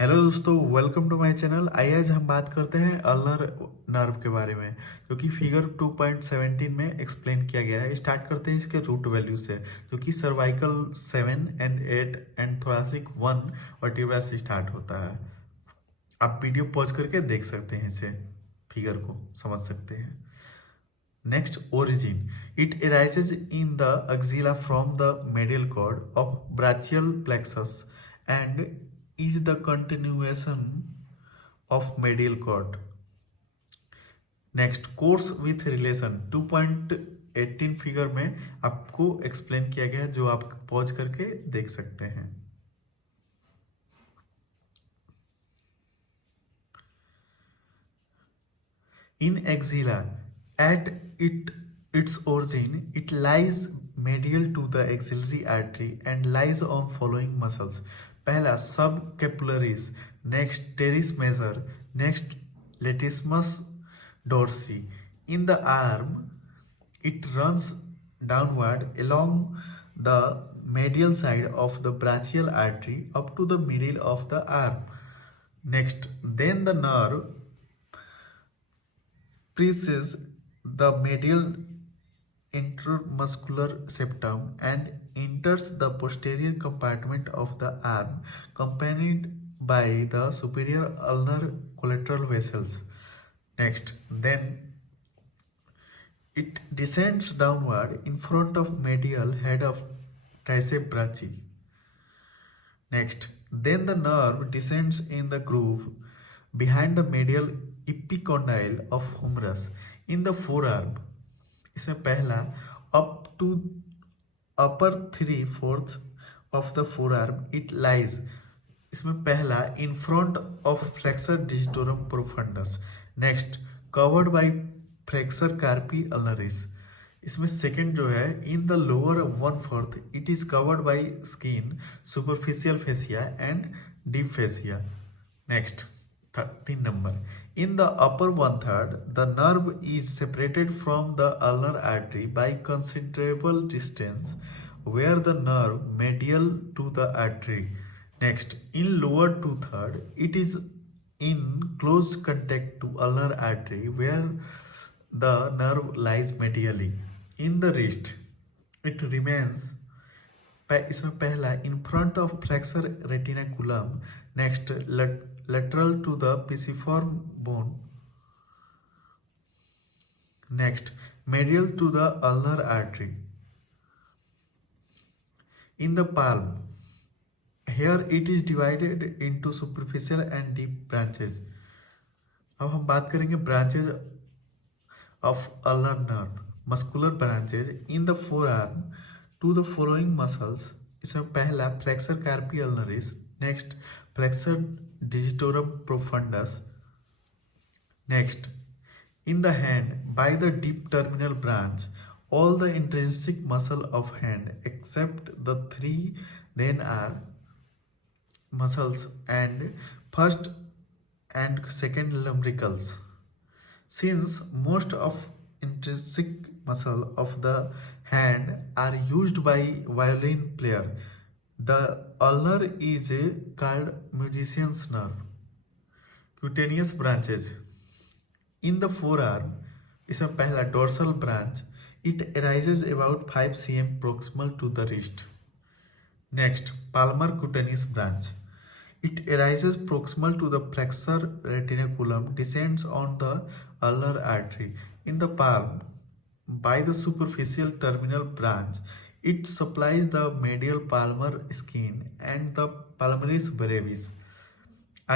Hello दोस्तों, welcome to my channel. आइए आज हम बात करते हैं अल्नर नर्व के बारे में, जो कि फिगर 2.17 में एक्सप्लेन किया गया है। स्टार्ट करते हैं इसके रूट वैल्यू से, जो कि cervical 7 and 8 and thoracic 1 vertebra से स्टार्ट होता है। आप वीडियो पॉज करके देख सकते हैं, इसे फिगर को समझ सकते हैं। Next, origin. It arises in the axilla from the medial cord of brachial plexus and is the continuation of medial cord. Next, course with relation. 2.18 figure में आपको एक्सप्लेन किया गया है, जो आप पॉज करके देख सकते हैं। In axilla, at its origin, it lies medial to the axillary artery and lies on following muscles. पहला subcapularis, next teres major, next latissimus dorsi. In the arm, it runs downward along the medial side of the brachial artery up to the middle of the arm. Next, then the nerve presses the medial intramuscular septum and enters the posterior compartment of the arm, accompanied by the superior ulnar collateral vessels. Next, then it descends downward in front of medial head of tricep brachii. Next, then the nerve descends in the groove behind the medial epicondyle of humerus in the forearm. इसमें पहला up to upper 3/4 of the forearm it lies. इसमें पहला in front of flexor digitorum profundus. Next, covered by flexor carpi ulnaris. इसमें second जो है in the lower 1/4 it is covered by skin, superficial fascia and deep fascia. Next 13 number, in the upper 1/3 the nerve is separated from the ulnar artery by considerable distance where the nerve medial to the artery. Next, in lower 2/3 it is in close contact to ulnar artery where the nerve lies medially. In the wrist, it remains इसमें पहला in front of flexor retinaculum, next lateral to the pisiform bone, next medial to the ulnar artery. In the palm, here it is divided into superficial and deep branches. अब हम बात करेंगे branches of ulnar nerve. Muscular branches in the forearm to the following muscles. इसमें पहला flexor carpi ulnaris, next flexor digitorum profundus. Next, in the hand by the deep terminal branch, all the intrinsic muscle of hand except the three then are muscles and first and second lumbricals. Since most of intrinsic muscle of the hand are used by violin player, the ulnar is called musician's nerve. Cutaneous branches in the forearm, इसमें पहला dorsal branch, it arises about 5 cm proximal to the wrist. Next, palmar cutaneous branch, it arises proximal to the flexor retinaculum, descends on the ulnar artery. In the palm, by the superficial terminal branch, it supplies the medial palmar skin and the palmaris brevis.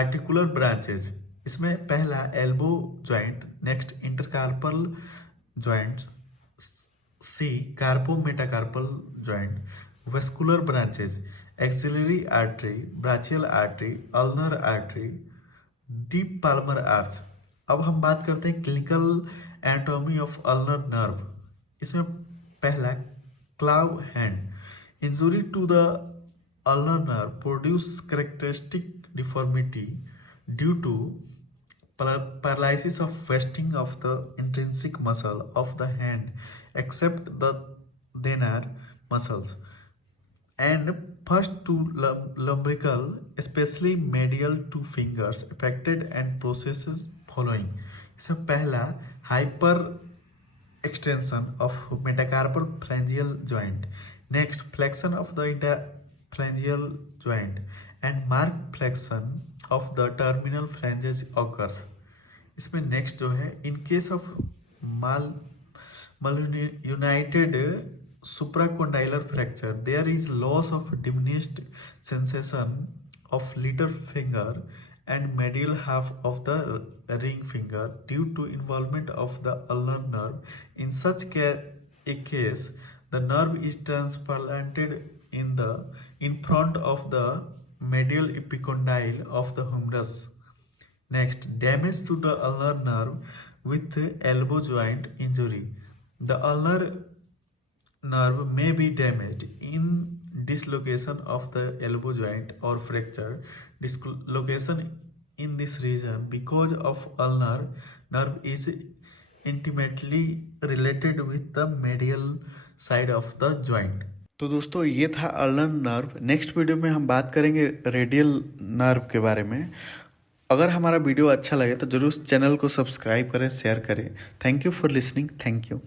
Articular branches, इसमें पहला elbow joint, next intercarpal joint, C carpometacarpal joint. Vascular branches, axillary artery, brachial artery, ulnar artery, deep palmar arch. अब हम बात करते हैं clinical anatomy of ulnar nerve. इसमें पहला claw hand, injury to the ulnar nerve produce characteristic deformity due to paralysis of vesting of the intrinsic muscle of the hand except the thenar muscles. and first two lumbrical, especially medial two fingers affected and processes following. इसमें पहला hyper extension of metacarpal phalangeal joint, next flexion of the interphalangeal joint, and marked flexion of the terminal phalanges occurs. इसमें next जो है in case of mall malunited supracondylar fracture, there is loss of diminished sensation of little finger and medial half of the ring finger due to involvement of the ulnar nerve. In such a case, the nerve is transplanted in front of the medial epicondyle of the humerus. Next, damage to the ulnar nerve with elbow joint injury. The ulnar nerve may be damaged in dislocation of the elbow joint or fracture. Dislocation in this region because of ulnar nerve is intimately related with the medial side of the joint. तो दोस्तों ये था ulnar nerve. Next video में हम बात करेंगे radial nerve के बारे में। अगर हमारा वीडियो अच्छा लगे तो जरूर चैनल को सब्सक्राइब करें, शेयर करें। Thank you for listening. Thank you.